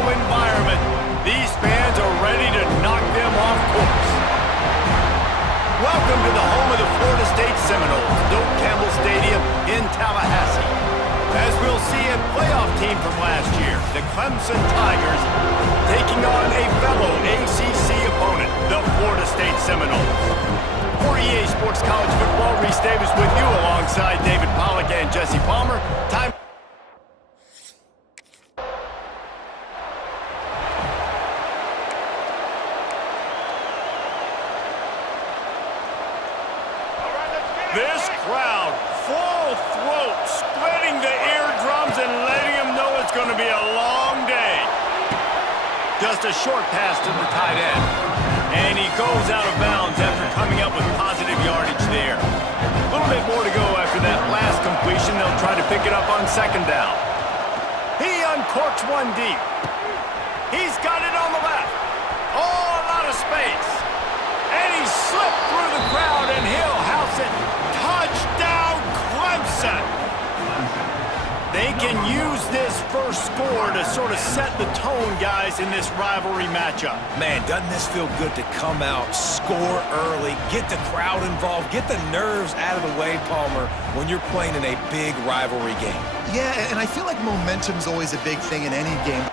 hostile environment. These fans are ready to knock them off course. Welcome to the home of the Florida State Seminoles, Doak Campbell Stadium in Tallahassee. As we'll see, a playoff team from last year, the Clemson Tigers, taking on a fellow ACC opponent, the Florida State Seminoles. For EA Sports College Football, Reese Davis with you alongside David Pollack and Jesse Palmer. Time. This crowd, full throat, splitting the eardrums and letting them know it's going to be a long day. Just a short pass to the tight end. And he goes out of bounds after coming up with positive yardage there. A little bit more to go after that last completion. They'll try to pick it up on second down. He uncorks one deep. He's got it on the left. Oh, a lot of space. And he slipped through the crowd, and he'll house it. Touchdown, Clemson! They can use this first score to sort of set the tone, guys, in this rivalry matchup. Man, doesn't this feel good to come out, score early, get the crowd involved, get the nerves out of the way, Palmer, when you're playing in a big rivalry game? Yeah, and I feel like momentum's always a big thing in any game.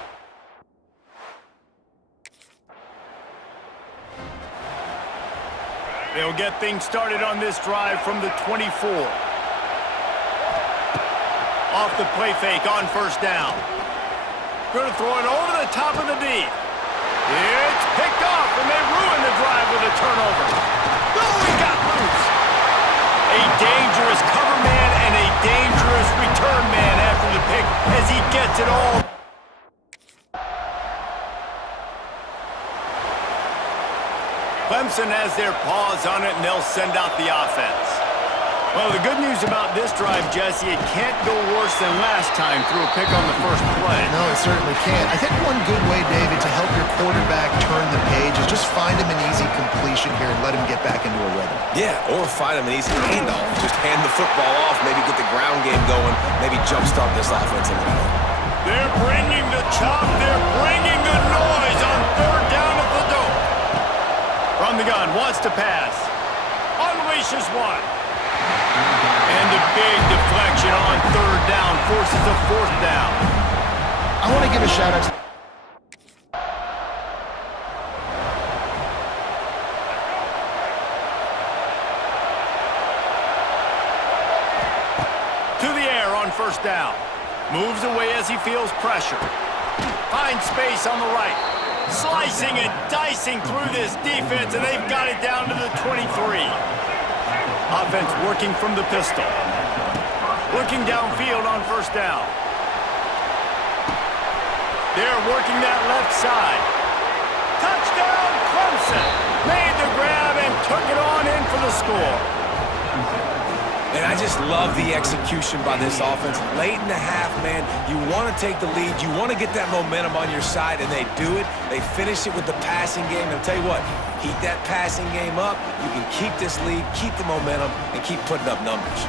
They'll get things started on this drive from the 24. Off the play fake on first down. Going to throw it over the top of the D. It's picked off, and they ruin the drive with a turnover. Oh, he got loose. A dangerous cover man and a dangerous return man after the pick as he gets it all. Clemson has their paws on it, and they'll send out the offense. Well, the good news about this drive, Jesse, it can't go worse than last time through a pick on the first play. No, it certainly can't. I think one good way, David, to help your quarterback turn the page is just find him an easy completion here and let him get back into a rhythm. Yeah, or find him an easy handoff. Just hand the football off, maybe get the ground game going, maybe jumpstart this offense a little bit. They're bringing the chop. They're bringing the noise on third down at the Doak. From the gun, wants to pass. Unleashes one. And the big deflection on third down forces a fourth down. I want to give a shout-out to the air on first down. Moves away as he feels pressure. Finds space on the right. Slicing and dicing through this defense, and they've got it down to the 23. Offense working from the pistol. Looking downfield on first down. They're working that left side. Touchdown, Clemson! Made the grab and took it on in for the score. And I just love the execution by this offense. Late in the half, man, you want to take the lead. You want to get that momentum on your side, and they do it. They finish it with the passing game. And I'll tell you what, keep that passing game up. You can keep this lead, keep the momentum, and keep putting up numbers.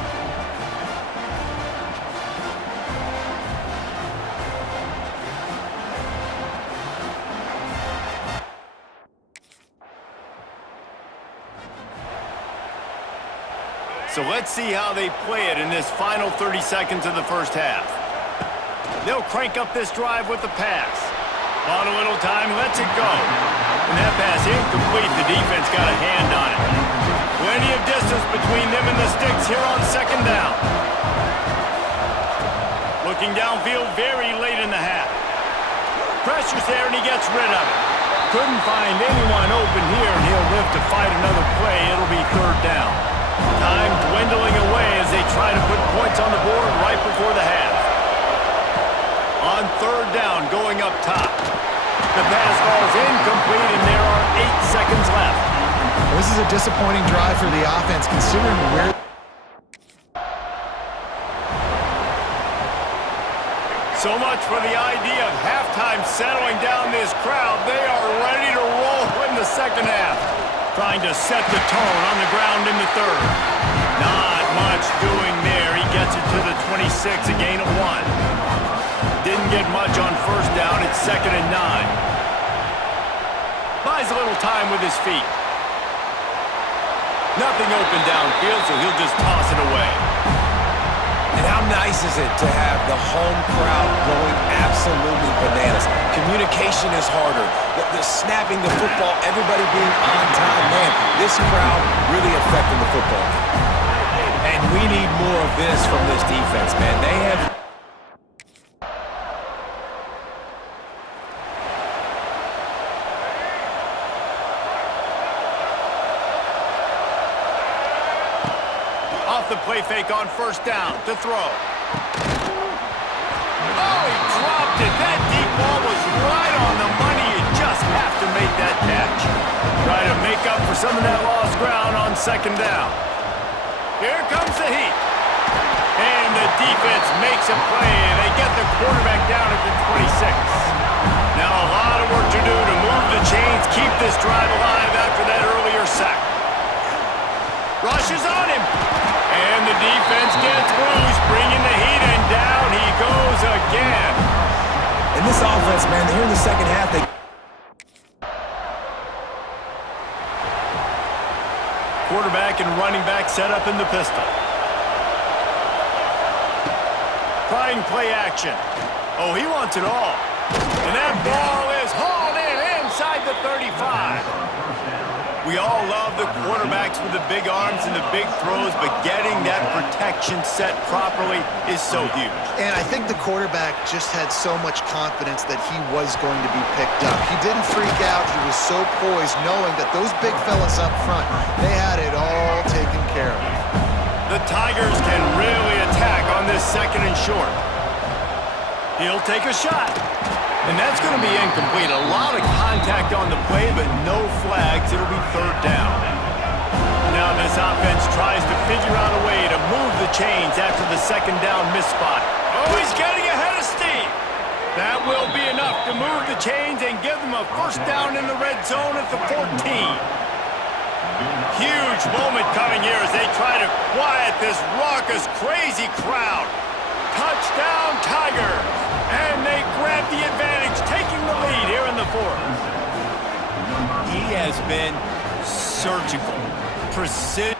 So let's see how they play it in this final 30 seconds of the first half. They'll crank up this drive with the pass. On a little time, lets it go. And that pass incomplete. The defense got a hand on it. Plenty of distance between them and the sticks here on second down. Looking downfield very late in the half. Pressure's there, and he gets rid of it. Couldn't find anyone open here, and he'll live to fight another play. It'll be third down. Time dwindling away as they try to put points on the board right before the half. On third down, going up top. The pass falls incomplete, and there are 8 seconds left. This is a disappointing drive for the offense, considering where... So much for the idea of halftime settling down this crowd. They are ready to roll in the second half. Trying to set the tone on the ground in the third. Not much doing there. He gets it to the 26, a gain of 1. Didn't didn't get much on first down. It's 2nd and 9. Buys a little time with his feet. Nothing open downfield, so he'll just toss it away. And how nice is it to have the home crowd going absolutely bananas? Communication is harder. The snapping the football, everybody being on time. Man, this crowd really affecting the football game. And we need more of this from this defense, man. They have... Off the play fake on first down to throw. Oh, he dropped it. That deep ball was right on the money. You just have to make that catch. Try to make up for some of that lost ground on 2nd down. Here comes the heat. And the defense makes a play, and they get the quarterback down at the 26. Now a lot of work to do to move the chains, keep this drive alive after that earlier sack. Rushes on him. And the defense gets loose, bringing the heat, and down he goes again. In this offense, man, here in the second half, they... Quarterback and running back set up in the pistol. Trying play action. Oh, he wants it all. And that ball is hauled in inside the 35. We all love the quarterbacks with the big arms and the big throws, but getting that protection set properly is so huge. And I think the quarterback just had so much confidence that he was going to be picked up. He didn't freak out. He was so poised, knowing that those big fellas up front, they had it all taken care of. The Tigers can really attack on this 2nd and short. He'll take a shot. And that's going to be incomplete. A lot of contact on the play, but no flags. It'll be 3rd down. Now this offense tries to figure out a way to move the chains after the 2nd down misspot. Oh, he's getting ahead of steam. That will be enough to move the chains and give them a 1st down in the red zone at the 14. Huge moment coming here as they try to quiet this raucous, crazy crowd. Touchdown, Tigers! And they grab the advantage, taking the lead here in the 4th. He has been surgical, precision.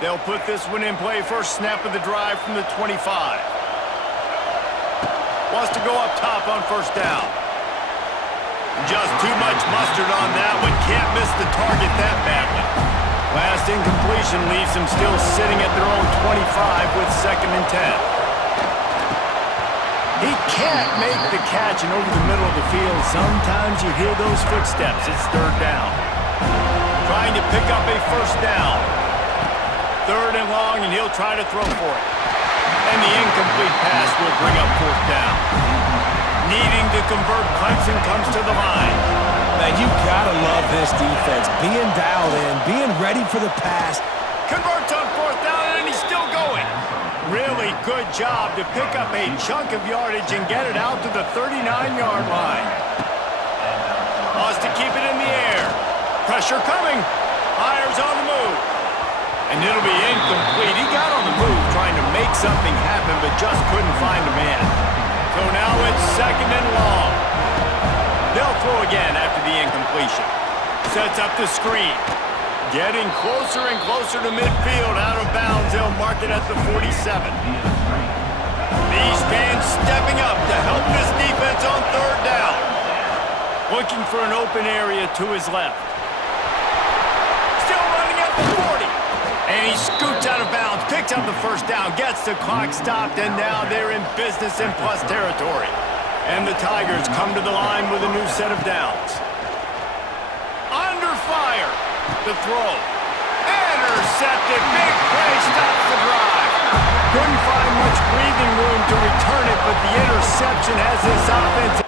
They'll put this one in play. First snap of the drive from the 25. Wants to go up top on 1st down. Just too much mustard on that one. Can't miss the target that badly. Last incompletion leaves them still sitting at their own 25 with 2nd and 10. He can't make the catch, and over the middle of the field, sometimes you hear those footsteps. It's 3rd down. Trying to pick up a 1st down. 3rd and long, and he'll try to throw for it. And the incomplete pass will bring up 4th down. Needing to convert, Clemson comes to the line. Man, you gotta love this defense. Being dialed in, being ready for the pass. Converts on 4th down, and he's still going. Really good job to pick up a chunk of yardage and get it out to the 39-yard line. Wants to keep it in the air. Pressure coming. Fires on the move. And it'll be incomplete. He got on the move trying to make something happen, but just couldn't find a man. So now it's 2nd and long. They'll throw again after the incompletion. Sets up the screen. Getting closer and closer to midfield. Out of bounds, they'll mark it at the 47. These fans stepping up to help this defense on 3rd down. Looking for an open area to his left. Still running at the 40. And he scoots out of bounds, picks up the 1st down, gets the clock stopped, and now they're in business in plus territory. And the Tigers come to the line with a new set of downs. Under fire. The throw. Intercepted. Big play stops the drive. Couldn't find much breathing room to return it, but the interception has this offense.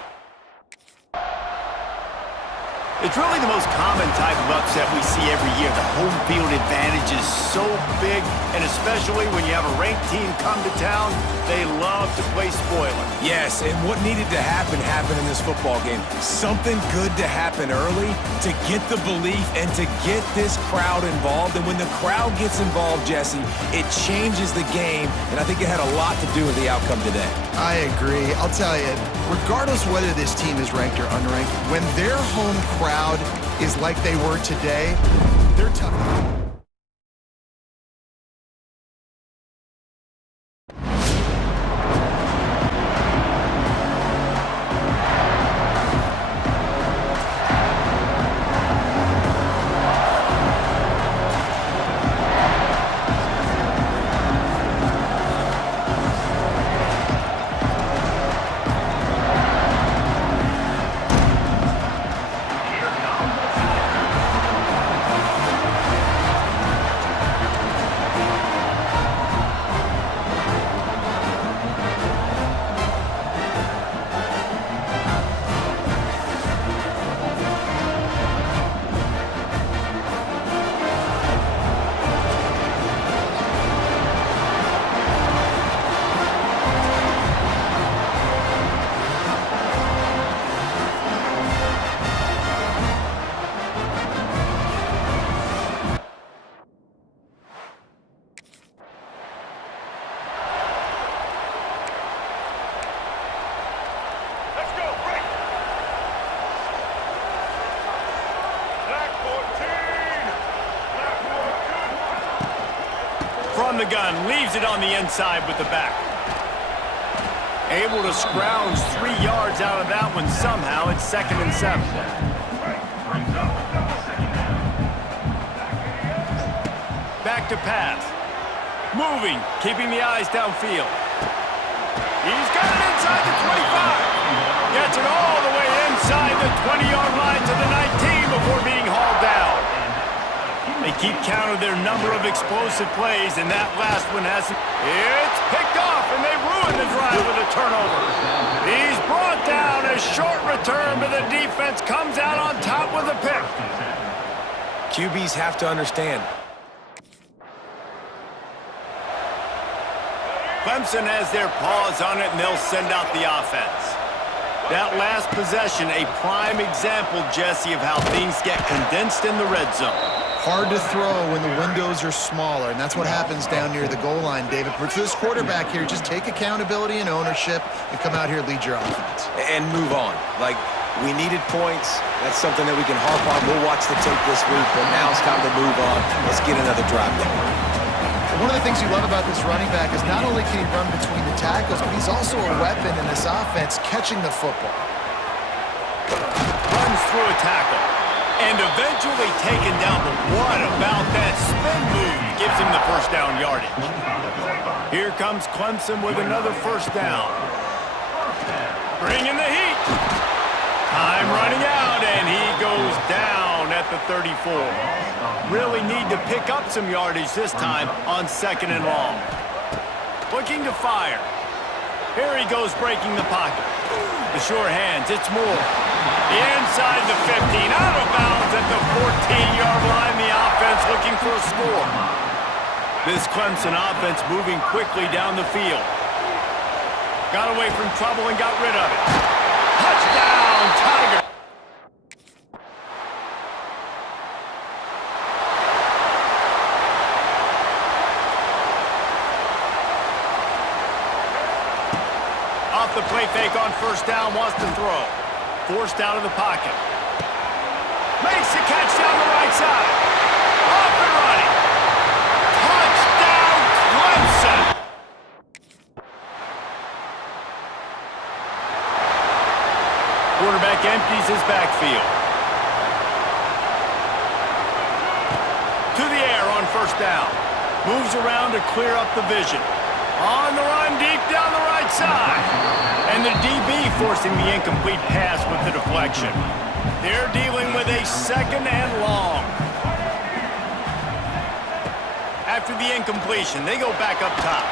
It's really the most common type of upset we see every year. The home field advantage is so big, and especially when you have a ranked team come to town, they love to play spoiler. Yes, and what needed to happen happened in this football game. Something good to happen early to get the belief and to get this crowd involved. And when the crowd gets involved, Jesse, it changes the game, and I think it had a lot to do with the outcome today. I agree. I'll tell you, regardless whether this team is ranked or unranked, when their home crowd is like they were today, they're tough. From the gun, leaves it on the inside with the back. Able to scrounge 3 yards out of that one somehow. It's 2nd and 7. Back to pass. Moving, keeping the eyes downfield. He's got it inside the 25. Gets it all the way inside the 20-yard line to the 19 before being hauled down. They keep count of their number of explosive plays, and that last one hasn't. It's picked off, and they ruin the drive with a turnover. He's brought down. A short return, but the defense comes out on top with a pick. QBs have to understand. Clemson has their paws on it, and they'll send out the offense. That last possession, a prime example, Jesse, of how things get condensed in the red zone. Hard to throw when the windows are smaller, and that's what happens down near the goal line, David. But for this quarterback here, just take accountability and ownership and come out here and lead your offense. And move on. Like, we needed points. That's something that we can harp on. We'll watch the tape this week, but now it's time to move on. Let's get another drive going. One of the things you love about this running back is not only can he run between the tackles, but he's also a weapon in this offense, catching the football. Runs through a tackle and eventually taken down, but what about that spin move gives him the first down yardage. Here comes Clemson with another first down. Bringing the heat. Time running out, and he goes down at the 34. Really need to pick up some yardage this time on 2nd and long. Looking to fire. Here he goes breaking the pocket. The sure hands, it's Moore. Inside the 15, out of bounds at the 14-yard line. The offense looking for a score. This Clemson offense moving quickly down the field. Got away from trouble and got rid of it. Touchdown, Tiger. Off the play fake on first down, wants to throw. Forced out of the pocket. Makes the catch down the right side. Off and running. Touchdown, Clemson. Quarterback empties his backfield. To the air on first down. Moves around to clear up the vision. On the run deep down the right side. And the DB forcing the incomplete pass with the deflection. They're dealing with a 2nd and long. After the incompletion, they go back up top.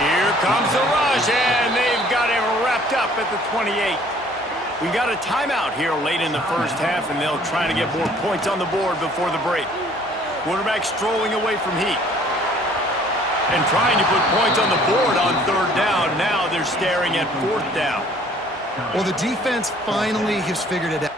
Here comes the rush, and they've got him wrapped up at the 28. We got a timeout here late in the first half, and they'll try to get more points on the board before the break. Quarterback strolling away from heat. And trying to put points on the board on third down. Now they're staring at fourth down. Well, the defense finally has figured it out.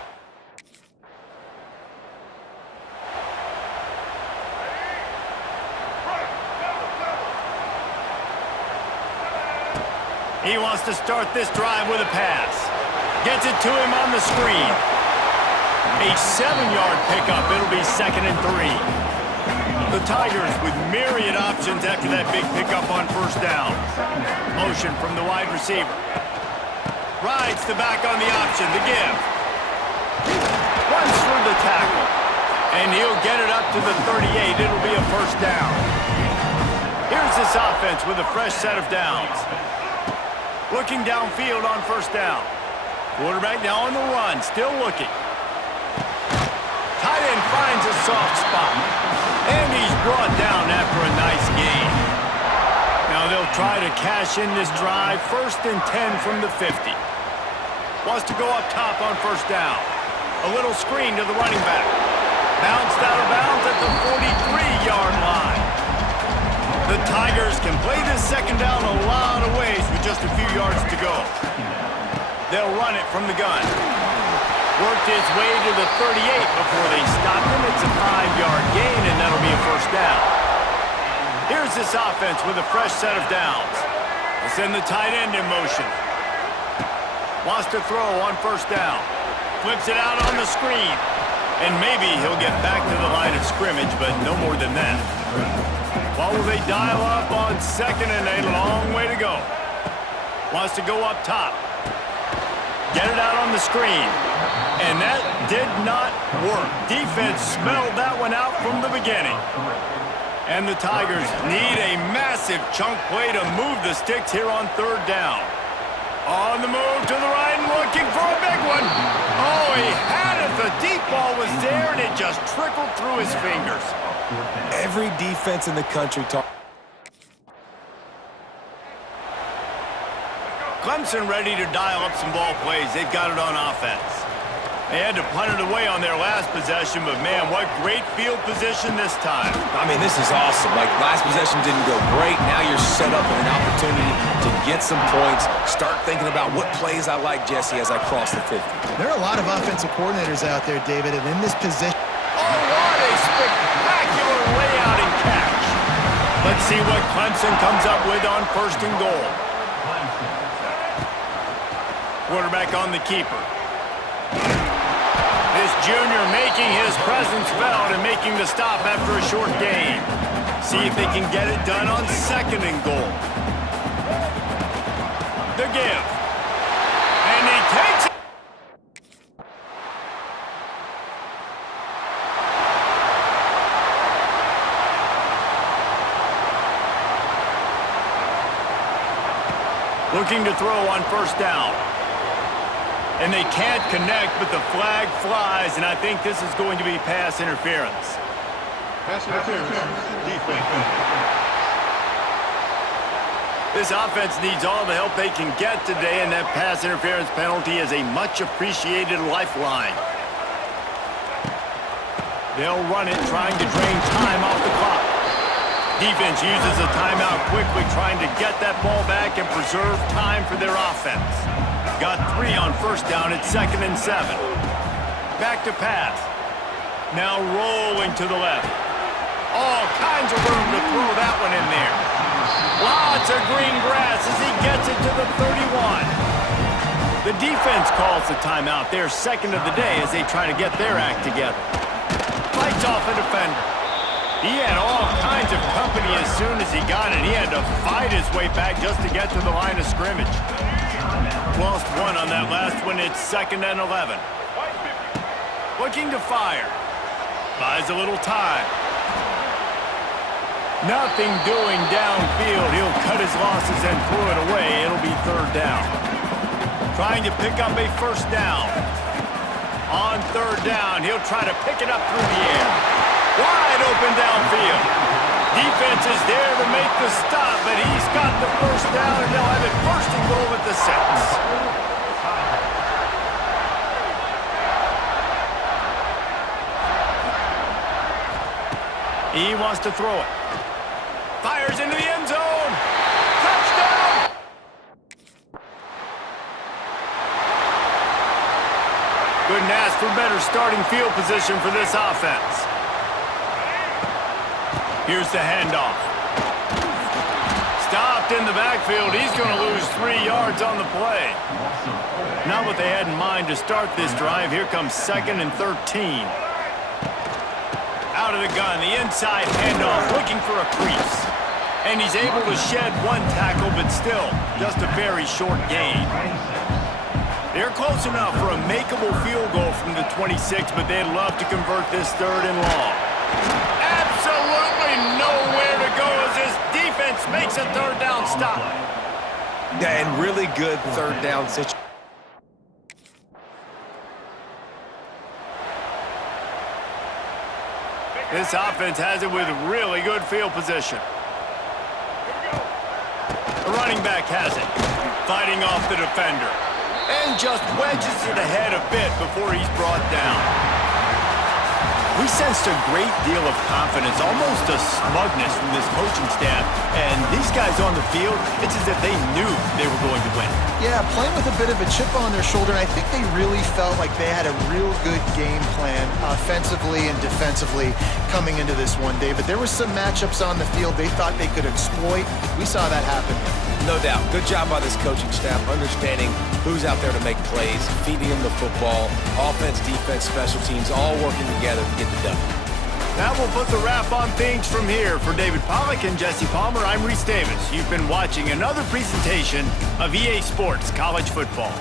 He wants to start this drive with a pass. Gets it to him on the screen. A 7-yard pickup. It'll be 2nd and 3. The Tigers with myriad options after that big pickup on first down. Motion from the wide receiver. Rides the back on the option, the give. Runs through the tackle. And he'll get it up to the 38. It'll be a first down. Here's this offense with a fresh set of downs. Looking downfield on first down. Quarterback now on the run, still looking. Tight end finds a soft spot. And he's brought down after a nice gain. Now they'll try to cash in this drive. 1st and 10 from the 50. Wants to go up top on first down. A little screen to the running back. Bounced out of bounds at the 43-yard line. The Tigers can play this second down a lot of ways with just a few yards to go. They'll run it from the gun. Worked his way to the 38 before they stopped him. It's a 5-yard gain, and that'll be a first down. Here's this offense with a fresh set of downs. They'll send the tight end in motion. Wants to throw on first down. Flips it out on the screen. And maybe he'll get back to the line of scrimmage, but no more than that. What will they dial up on 2nd and a long way to go? Wants to go up top. Get it out on the screen. And that did not work. Defense smelled that one out from the beginning. And the Tigers need a massive chunk play to move the sticks here on third down. On the move to the right and looking for a big one. Oh, he had it. The deep ball was there, and it just trickled through his fingers. Every defense in the country Clemson ready to dial up some ball plays. They've got it on offense. They had to punt it away on their last possession, but man, what great field position this time. I mean, this is awesome. Like, last possession didn't go great. Now you're set up with an opportunity to get some points. Start thinking about what plays I like, Jesse, as I cross the 50. There are a lot of offensive coordinators out there, David, and in this position... Oh, what a spectacular layout and catch. Let's see what Clemson comes up with on 1st and goal. Quarterback on the keeper. This junior making his presence felt and making the stop after a short gain. See if they can get it done on 2nd and goal. The give. And he takes it. Looking to throw on first down. And they can't connect, but the flag flies, and I think this is going to be pass interference. Pass interference. Defense. This offense needs all the help they can get today, and that pass interference penalty is a much-appreciated lifeline. They'll run it, trying to drain time off the clock. Defense uses a timeout quickly, trying to get that ball back and preserve time for their offense. Got 3 on first down at 2nd and 7. Back to pass. Now rolling to the left. All kinds of room to throw that one in there. Lots of green grass as he gets it to the 31. The defense calls the timeout. They're 2nd of the day as they try to get their act together. Fights off a defender. He had all kinds of company as soon as he got it. He had to fight his way back just to get to the line of scrimmage. Lost 1 on that last one. It's 2nd and 11. Looking to fire. Buys a little time. Nothing doing downfield. He'll cut his losses and throw it away. It'll be third down. Trying to pick up a first down. On third down, he'll try to pick it up through the air. Wide open downfield. Defense is there to make the stop, but he's got the first down, and they'll have it 1st and goal at the 6. He wants to throw it. Fires into the end zone. Touchdown! Couldn't ask for better starting field position for this offense. Here's the handoff. Stopped in the backfield. He's going to lose 3 yards on the play. Not what they had in mind to start this drive. Here comes 2nd and 13. Out of the gun, the inside handoff, looking for a crease. And he's able to shed 1 tackle, but still, just a very short gain. They're close enough for a makeable field goal from the 26, but they'd love to convert this 3rd and long. Absolutely nowhere to go as this defense makes a 3rd down stop. Yeah, and really good 3rd down situation. This offense has it with really good field position. The running back has it, fighting off the defender. And just wedges it ahead a bit before he's brought down. We sensed a great deal of confidence, almost a smugness from this coaching staff. And these guys on the field, it's as if they knew they were going to win. Yeah, playing with a bit of a chip on their shoulder, and I think they really felt like they had a real good game plan offensively and defensively coming into this one, David. There were some matchups on the field they thought they could exploit. We saw that happen. No doubt. Good job by this coaching staff, understanding who's out there to make plays, feeding them the football, offense, defense, special teams, all working together to get the W. Now we'll put the wrap on things from here. For David Pollack and Jesse Palmer, I'm Reese Davis. You've been watching another presentation of EA Sports College Football.